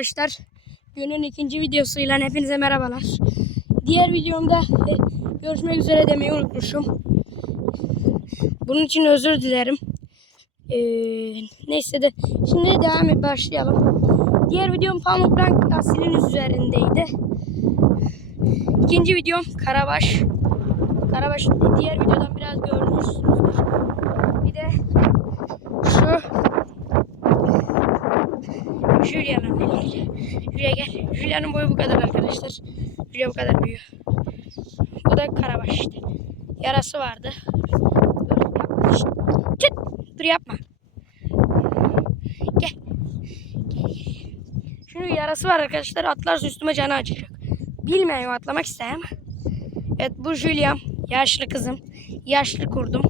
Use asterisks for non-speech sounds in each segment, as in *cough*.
arkadaşlar. Günün ikinci videosuyla hepinize merhabalar. Diğer videomda görüşmek üzere demeyi unutmuşum. Bunun için özür dilerim. Ee, neyse de şimdi devam et başlayalım. Diğer videom Pamuk Rank asilin üzerindeydi. İkinci videom Karabaş. Karabaş diğer videodan biraz görmüşsünüzdür. Bir de şu Julia'nın eliyle. Julia gel. Julia'nın boyu bu kadar arkadaşlar. Julia bu kadar büyüyor. Bu da Karabaş işte. Yarası vardı. Çıt. Dur yapma. Gel. Gel. Yarası var arkadaşlar. Atlarsa üstüme canı acıyacak. Bilmiyorum atlamak isterim. Evet bu Julia'm. Yaşlı kızım. Yaşlı kurdum.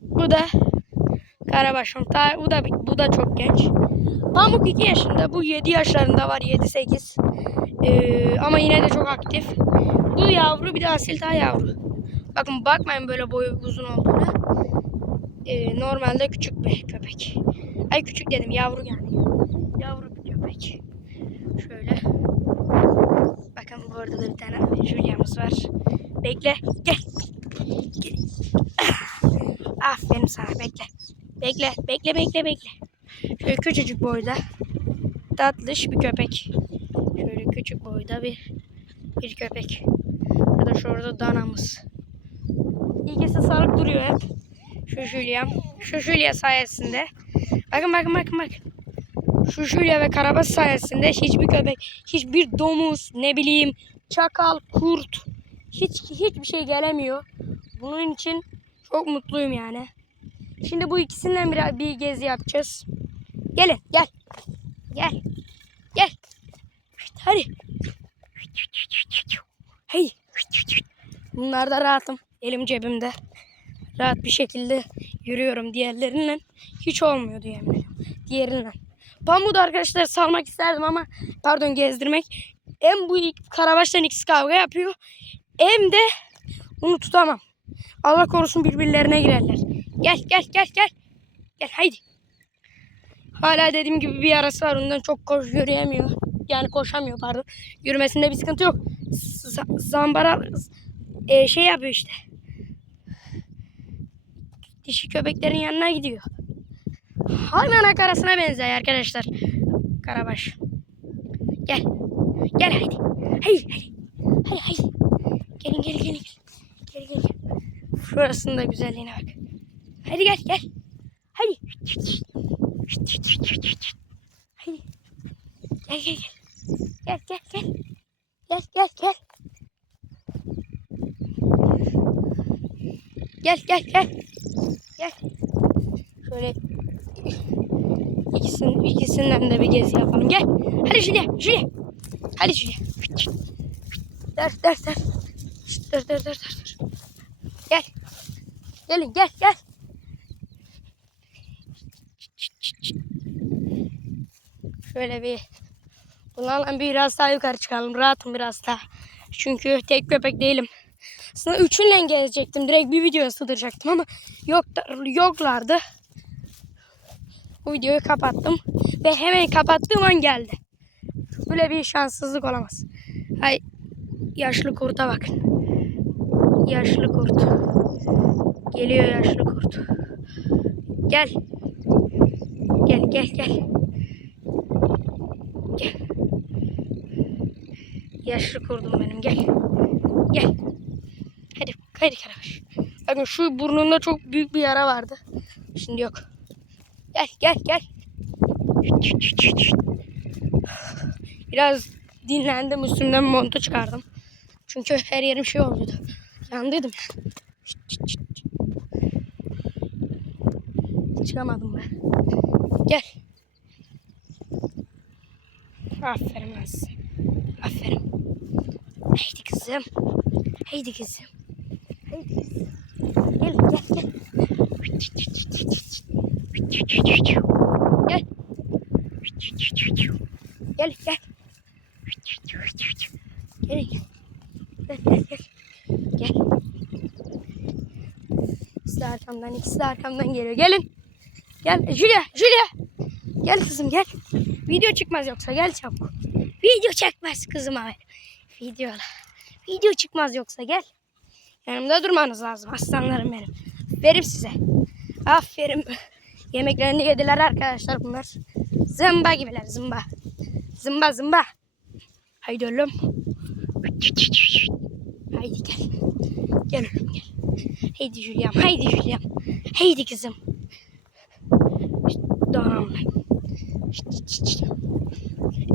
Bu da Karabaşım. Ta, bu da bu da çok genç. Pamuk 2 yaşında. Bu 7 yaşlarında var. 7-8. Ee, ama yine de çok aktif. Bu yavru bir de asil daha yavru. Bakın bakmayın böyle boyu uzun olduğuna. Ee, normalde küçük bir köpek. Ay küçük dedim yavru yani. Yavru bir köpek. Şöyle. Bakın bu arada da bir tane Julia'mız var. Bekle. Gel. Gel. *laughs* Aferin sana bekle. Bekle. Bekle bekle bekle. Şöyle küçücük boyda tatlış bir köpek. Şöyle küçük boyda bir bir köpek. Burada şurada danamız. İlgisi sarıp duruyor hep. Şu Julia'm. Şu Julia sayesinde. Bakın bakın bakın bakın. Şu Julia ve Karabas sayesinde hiçbir köpek, hiçbir domuz, ne bileyim çakal, kurt hiç hiçbir şey gelemiyor. Bunun için çok mutluyum yani. Şimdi bu ikisinden bir, bir gezi yapacağız. Gelin gel. Gel. Gel. Hadi. Hey. Bunlarda rahatım. Elim cebimde. Rahat bir şekilde yürüyorum. Diğerlerinden hiç olmuyordu yemin ediyorum. Diğerinden. Pamuğu da arkadaşlar salmak isterdim ama pardon gezdirmek. Hem bu karabaştan ikisi kavga yapıyor. Hem de onu tutamam. Allah korusun birbirlerine girerler. Gel gel gel gel. Gel haydi. Hala dediğim gibi bir yarası var. Ondan çok koş yürüyemiyor. Yani koşamıyor pardon. Yürümesinde bir sıkıntı yok. Z- zambara e, şey yapıyor işte. Dişi köpeklerin yanına gidiyor. Hayvan karasına benziyor arkadaşlar. Karabaş. Gel. Gel haydi. Haydi haydi. Haydi haydi. Gelin gelin gelin. Gel gel gel. Şurasının da güzelliğine bak. Hadi gel gel. Hadi. Hadi. Gel gel gel. Gel gel gel. Gel gel gel. Gel gel gel. Gel. Şöyle ikisinin, ikisinden de bir gezi yapalım. Gel. Hadi Julia. Julia. Hadi Julia. Dur dur dur. Dur dur dur. dur. Gel. Gelin gel gel. Şöyle bir bunlarla biraz daha yukarı çıkalım. Rahatım biraz daha. Çünkü tek köpek değilim. Aslında üçünle gezecektim. Direkt bir video sığdıracaktım ama yok yoklardı. Bu videoyu kapattım. Ve hemen kapattığım an geldi. Böyle bir şanssızlık olamaz. Hay yaşlı kurta bakın. Yaşlı kurt. Geliyor yaşlı kurt. Gel. Gel gel gel. Gel. Yaşlı kurdum benim gel. Gel. Hadi Karabaş. Bakın şu burnunda çok büyük bir yara vardı. Şimdi yok. Gel gel gel. Biraz dinlendim üstümden montu çıkardım. Çünkü her yerim şey oldu. Yandıydım. Çıkamadım ben. Gel. Aferin size. Aferin. Haydi kızım. Haydi kızım. Kızım. Gel gel gel. Gel. Gel gel. Gel gel. Gel gel gel. Gel. İkisi de arkamdan, ikisi de arkamdan geliyor. Gelin. Gel Julia, Julia. Gel kızım gel. Video çıkmaz yoksa gel çabuk. Video çekmez kızıma ver. Video Video çıkmaz yoksa gel. Yanımda durmanız lazım aslanlarım benim. Verim size. Aferin. Yemeklerini yediler arkadaşlar bunlar. Zımba gibiler zımba. Zımba zımba. Haydi oğlum. Haydi gel. Gel oğlum gel. Haydi Juliam. Haydi Juliam. Haydi kızım. Tamam.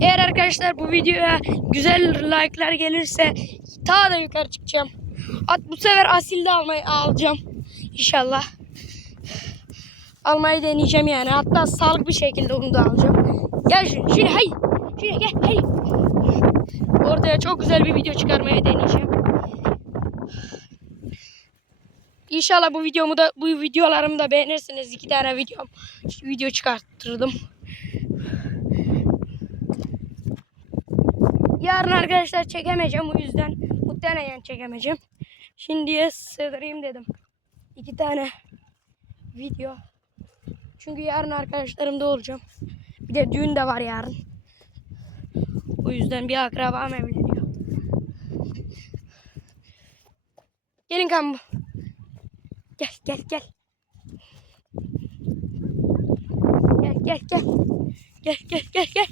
Eğer arkadaşlar bu videoya güzel like'lar gelirse daha da yukarı çıkacağım. At bu sefer asil de almayı alacağım. İnşallah. Almayı deneyeceğim yani. Hatta sağlıklı bir şekilde onu da alacağım. Gel şuraya. Şuraya hay. Şuraya gel. Hay. Ortaya çok güzel bir video çıkarmaya deneyeceğim. İnşallah bu videomu da bu videolarımı da beğenirsiniz. İki tane videom video çıkarttırdım. Yarın arkadaşlar çekemeyeceğim o yüzden muhtemelen çekemeyeceğim. Şimdiye sığdırayım dedim. İki tane video. Çünkü yarın arkadaşlarımda olacağım. Bir de düğün de var yarın. O yüzden bir akrabam evleniyor. Gelin kan Gel gel gel. Gel gel gel. Gel gel gel gel.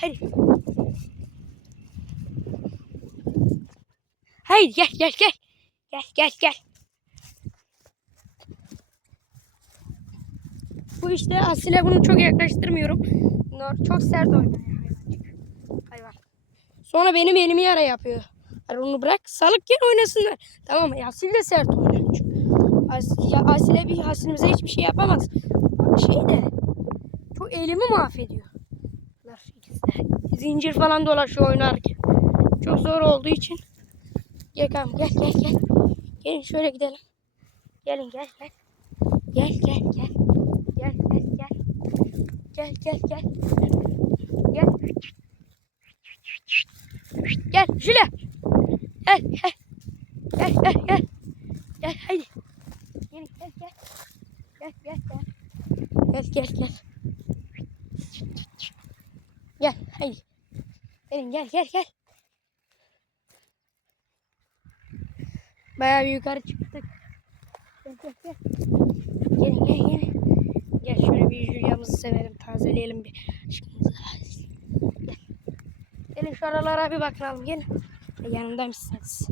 Hadi. Haydi gel gel gel. Gel gel gel. Bu işte Asile bunu çok yaklaştırmıyorum. Bunlar çok sert oynuyor. Hayvan. Sonra benim elimi yara yapıyor. Yani onu bırak salıkken oynasınlar. Tamam? Asil de sert oynuyor. As ya Asile bir Asilimize hiçbir şey yapamaz. Şey de çok elimi mahvediyor. Zincir falan dolaşıyor oynarken. Çok zor olduğu için. Gel kanka gel gel gel. Gelin şöyle gidelim. Gelin gel gel. Gel gel gel. Gel gel gel. Gel gel gel. Gel. Gel Jüle. Gel gel. Gel gel gel. Gel haydi. Gel gel gel. Gel gel gel. Gel gel gel. Gel haydi. Gelin gel gel gel. Bayağı bir yukarı çıktık. Gel gel gel. Gel şöyle bir Julia'mızı sevelim. Tazeleyelim bir aşkımızı. Gel. Gelin şu aralara bir bakalım. Gelin. Yanımdaymışsınız.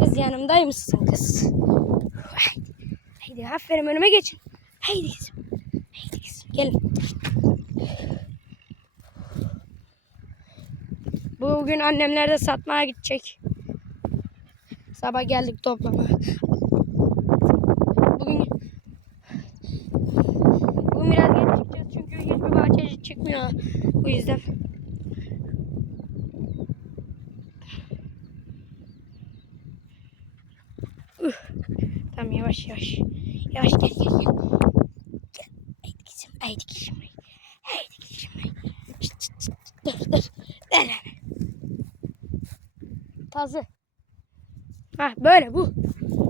Kız yanımdaymışsın kız. Haydi. Haydi aferin önüme geçin. Haydi kızım. Haydi kızım. Gelin. Bugün annemler de satmaya gidecek. Sabah geldik toplama. Bugün bugün biraz geç çıkacağız çünkü hiçbir bahçeci çıkmıyor. Bu yüzden. Tamam yavaş yavaş. Yavaş gel gel gel. Gel. Haydi kızım. Haydi kızım. Haydi kızım. Dur dur. Ver. Tazı. Ha böyle bu.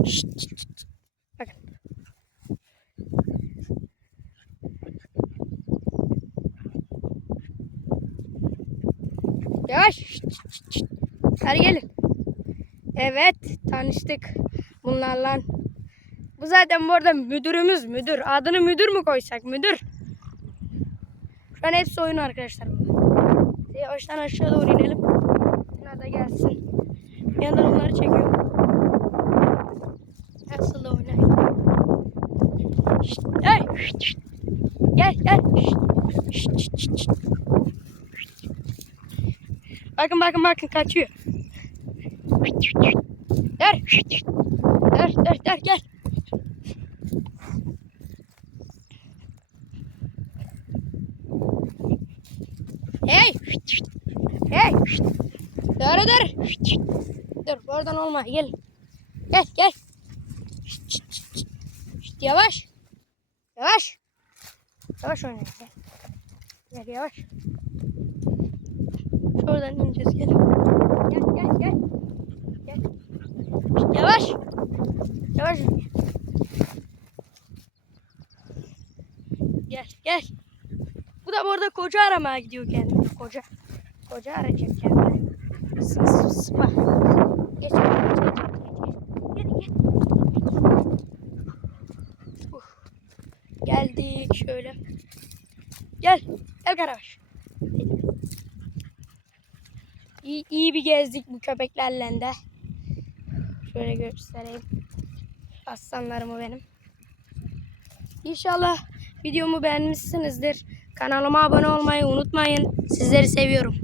Şşt, şşt. Yavaş. Hadi gelin. Evet tanıştık bunlarla. Bu zaten bu arada müdürümüz müdür. Adını müdür mü koysak müdür. Şu an hepsi oyun arkadaşlar. Yavaştan aşağı doğru inelim. Bunlar da gelsin. Bir yandan onları çekiyorum. Nasıl oynayın. Şşt, hey, şşt, şşt. Gel gel. Şşt, şşt, şşt, şşt. Bakın bakın bakın kaçıyor. Şşt. Der der der gel. Hey. Hey. Dur dur. Dur oradan olma gel. Gel gel. Şşt, şşt, şşt. Şşt, yavaş. Yavaş. Yavaş oynayın. Gel. Yavaş. Şuradan ineceğiz gel. Gel gel gel. Gel. Şşt, yavaş. Yavaş. Gel gel. Bu da bu arada koca aramaya gidiyor kendine. Koca. Koca arayacak kendine. Sıs sıs. Geç. Geç. Geç. Geç. Geç. Geldik şöyle. Gel. Gel Karabaş. İyi, iyi bir gezdik bu köpeklerle de. Şöyle göstereyim. Aslanlarımı benim. İnşallah videomu beğenmişsinizdir. Kanalıma abone olmayı unutmayın. Sizleri seviyorum.